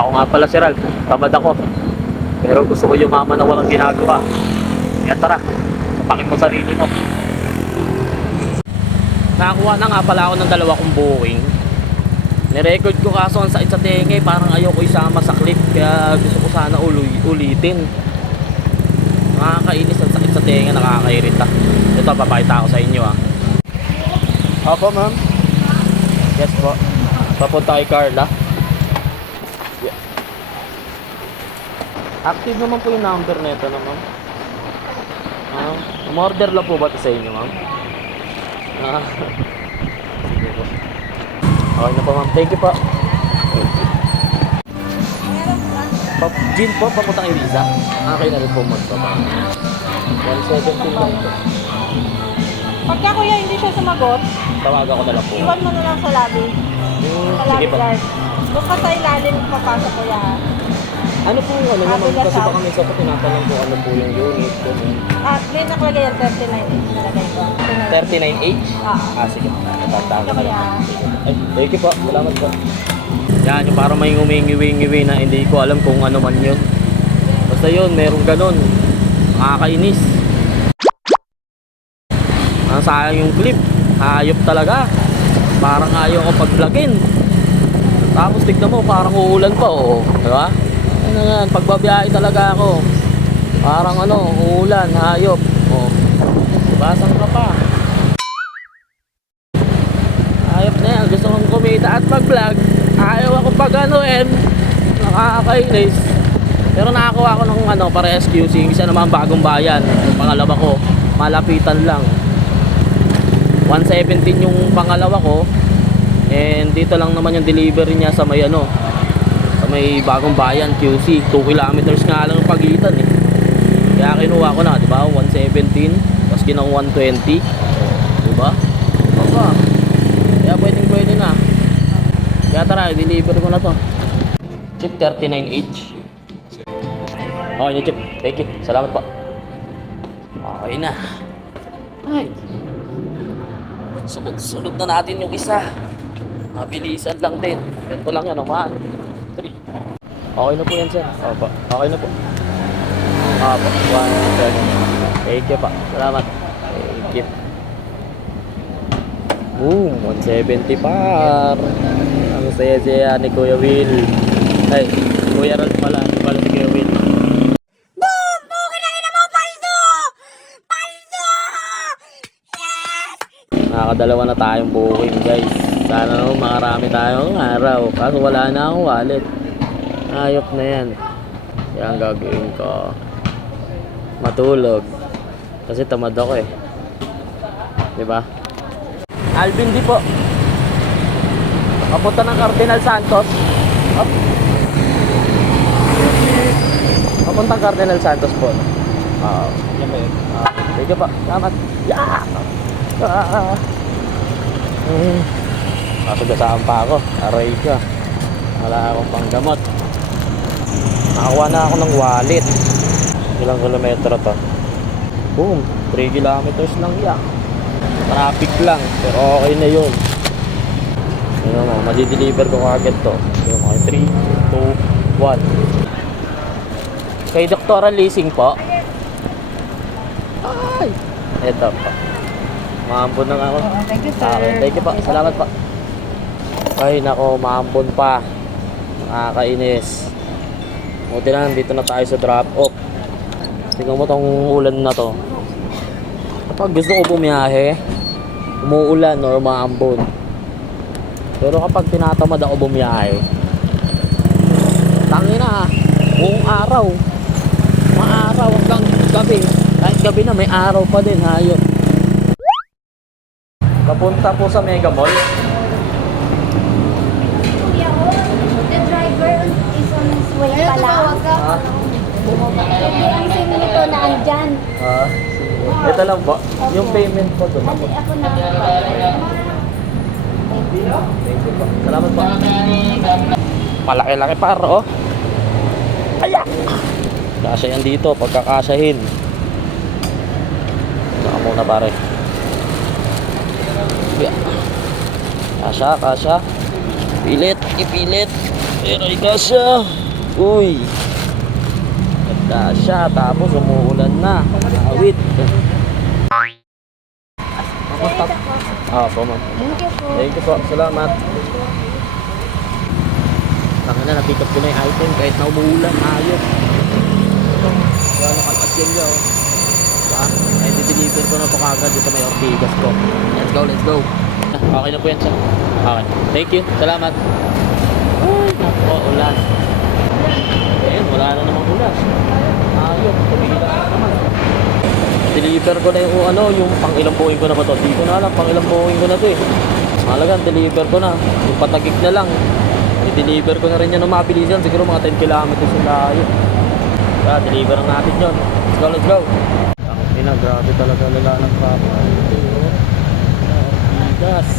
Ako nga pala si Ral, tamad ako. Pero gusto ko yumaman na walang ginagawa. Kaya tara, tapakin mo sarili mo. Nakakuha na nga pala ako ng 2 kong booking. Nirecord ko kaso ang sakit sa tenga, parang ayoko isama sa clip. Kaya gusto ko sana ulitin. Nakakainis ang sakit sa tenga, nakakairita. Ito, papakita ko sa inyo ah. Opo ma'am. Yes po. Papunta kay Carla. Yeah. Active naman po yung number nito na ma'am. Umorder lang po ba ito sa inyo ma'am? Sige po. Okay na po ma'am. Thank you po. Jean po, papunta kay Riza. Okay na rin po magpapa. 117 lang po. Pagka kuya hindi siya sumagot, Tawagan ko na lang po. iwan mo na lang sa lobby. Sa Sige lobby po. guard. Doon ka sa ilalim papasok kuya ha. Ano po yung ano naman? Abigail Kasi South. baka minsan po tinatanong po ano po yung unit. May nakalagay yan, 39 inch nilagay ko. 39H? Sige. Tatawag ko na lang. Ay, thank you po. Salamat po. Yan, yung parang may ngumingi-wingi na hindi ko alam kung ano man yun. Basta yun, merong ganun. Nakakainis. Sayang yung clip. Hayop talaga. Parang ayaw ko pag-vlogin. Tapos tignan mo, parang uulan pa. Oh. Diba? Ano yan, pagbabiyahe talaga ako. Parang ano, uulan, hayop. Oh. Basang ka pa. Hayop na yan. Gusto kong kumita at mag-vlog. Ayaw ako pag-anuin. Nakakainis. Pero nakakuha ko ng ano, para SQC. Isa naman bagong bayan. Yung pangalawa ko, malapitan lang. 117 yung pangalawa ko. And dito lang naman yung delivery niya sa may ano, sa may bagong bayan QC. 2 kilometers nga lang yung pagitan eh. Kaya kinuha ko na, di ba? 117 tapos kinang 120. Di ba? Baka. Kaya pwede na. Kaya tara, i-deliver ko na to. Chip 39H. Okay na chip. Thank you. Salamat po. Okay na. Ay. Sunod na natin yung isa. Mabilisan lang din. Ganito lang yan, man. 3. Okay na po yan, sir. Opo. Okay na po. Opo. 1, 2, thank you pa. Salamat. Thank you. Boom. 170 par. Ang saya-saya ni Kuya Will. Ay, Kuya Ralph pala. Hindi pala si Kuya Will. Boom! Okay na mo, paldo! Paldo! Yes! Nakakadalawa na tayong booking guys. Sana naman makarami tayong araw. Kaso wala na akong wallet. Ayop na yan. Kaya ang gagawin ko, matulog. Kasi tamad ako eh. Diba? Alvin di po. Papunta ng Cardinal Santos. Up. Papuntang Cardinal Santos po. Yan ba yun? Sige po. Salamat. Yeah! Matugasaan pa ako. Aray ka. Wala akong panggamot. Nakakuha na ako ng wallet. Ilang kilometro to? Boom. 3 kilometers lang yan. Traffic lang. Pero okay na yun. Ano mo, madideliver ko agad to. 3, 2, 1. Kay Doktora Leasing po. Ay! Eto po. Maambon na nga ako. Thank you, sir. Okay, thank you po. Salamat po. Ay, nako, maambon pa. Nakakainis. Buti na, dito na tayo sa drop-off. Tingnan mo tong ulan na to. Kapag gusto ko bumiyahe, umuulan or maambon. Pero kapag tinatamad ako bumiyahe, tangina, buong araw. Maaraw hanggang gabi. Kahit gabi na, may araw pa din, hayop. Papunta po sa Mega Mall. The driver is on his way pa lang. Hindi ang SIM nito na andyan. Ito lang po. Yung payment po doon. Ali, ako na. Thank you po. Salamat po. Malaki-laki paro, oh. Ayak! Kasya yan dito, pagkakasyahin. Saka muna pare. Yeah. Kasya. Pilit, ipilit. Pero ikasya. Uy. Ikasya. Tapos umuulan na. Awit. Po, ma'am. Thank you po. Thank you po. Salamat. Tangin na, napick up ko na yung item kahit na umuulan. Ayos. Gano'ng kalpas yan niya, oh. Diba? Ay, dideliver ko na ito kagad dito may Ortigas ko. Let's go, let's go. Okay na po yan, sir. Okay. Thank you. Salamat. Uy, naku, ulan. Ayun, wala na namang ulan. Ayos. Tumila na naman. Deliver ko na yung yung pang ilang buuin ko na ba to? Di ko na alam, pang ilang buuin ko na to eh. Malagang deliver ko na. Yung patagik na lang. I-deliver ko na rin yan ng mabilisan. Siguro mga 10 kilometers yung layo. Kaya deliver na natin yun. Let's go, let's go. Ang ina, grabe talaga lala ng traffic. Ortigas.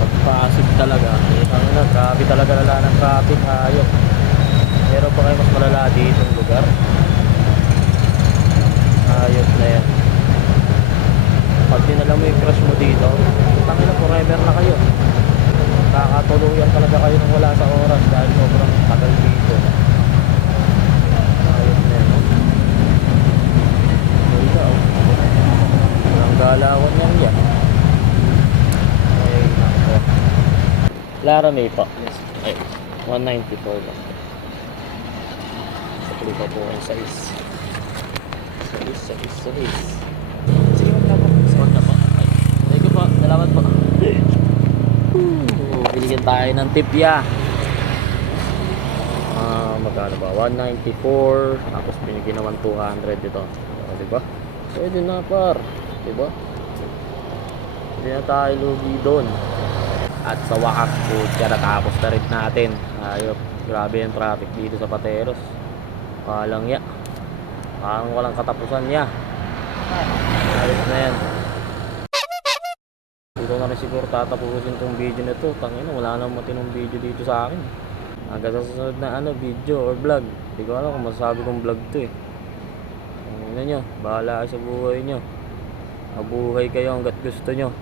Pagpasig talaga. Ang ina, grabe talaga lala ng traffic. Ayok. Pero pa kayo mas malala dito yung lugar. Ayos na yan. Pag dinala mo yung crush mo dito, tangin na forever na kayo. Kakatuluyan talaga kayo nang wala sa oras dahil sobrang tagal dito. Ayos na yan. Wala oh. Ang galawan yan yan. Ay nako. Lara May pa. Ay, 194 lang. Sa pa po ang size. Sige, wag na po. Spot na po. Ay, thank you po. Salamat po. Binigyan tayo ng tip ya. Magkano ba? 194. Tapos binigyan naman 200 dito. Diba? Pwede na par. Diba? Hindi na tayo lugi doon. At sa wakas po, natapos na rin natin. Ayop. Grabe yung traffic dito sa Pateros. Palang ya. Parang walang katapusan niya. Ayos na yan. Dito na rin siguro tatapusin tong video na to. Tangina, wala nang matinong video dito sa akin. Hanggang sa susunod na video or vlog. Hindi ko alam kung masasabi kong vlog to eh. Tingnan nyo, bahala kayo sa buhay nyo. Mabuhay kayo hanggat gusto nyo.